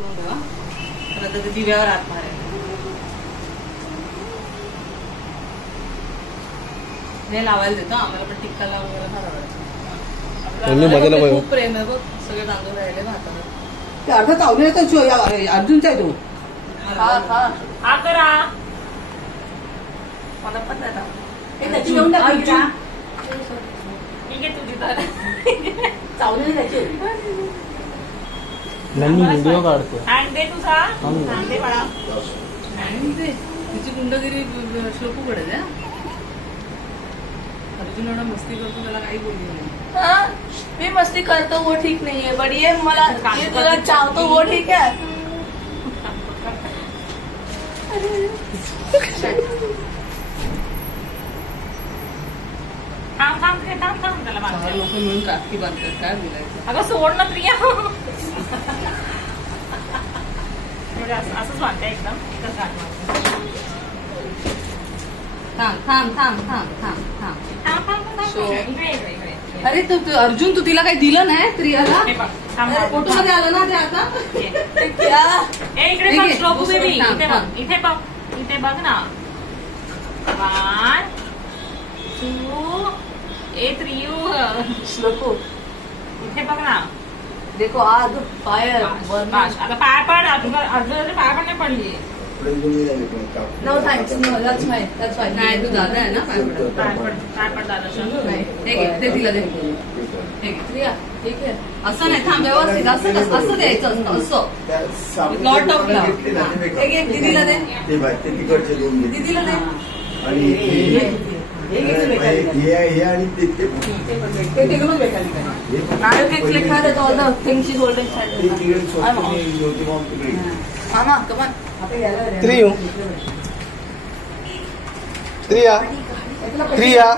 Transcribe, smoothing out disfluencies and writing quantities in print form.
करून ठेवा. तर आता ते दिव्यावर हात मारेल. हे लावायला देतो आम्हाला पण टिक्का लावून वगैरे फार आवडतं. खूप प्रेम आहे बघ. सगळे तांदूळ राहिले ना हातावर. ते अर्धा चावले तर अर्जुनचा आहे तो. हा करा मला पण नाही. त्याची घेऊन टाक. ठीक आहे तुझी तर चावले त्याचे व्हिडिओ काढतो. हँड दे तुझा. हँड दे बाळा. हँड दे. तिची गुंडगिरी श्लोकू पडेल. अर्जुन एवढा मस्ती करतो त्याला काही बोलली नाही. मी मस्ती करतो वो ठीक नहीं है बट ये मला ये तुला चाहतो वो ठीक है. थांब त्याला बांधते. लोक मिळून काठी बांधतात. काय बोलायचं. अगं सोड ना प्रिया. असंच बांधते एकदम. एकच गाठ अरे तू अर्जुन तू तिला काही दिलं नाही प्रियाला. फोटो मध्ये आलं ना ते आता. इकडे बघ श्लोकू बेबी. इथे बघ ना. 1 2 3 श्लोको इथे बघ ना. देखो आग फायर. आता पाय पड. अर्जुनाचे पाय पण नाही पडली. No thanks. No that's fine. नाही तू दादा आहे ना. पाय पड दादा. ते तिला दे. प्रिया ठीक आहे. असं नाही. थांब व्यवस्थित. असं द्यायचं असतं. असं लॉट ऑफ लाव. एक दीदीला दे. दीदीला दे. आणि मामा कमान त्रिया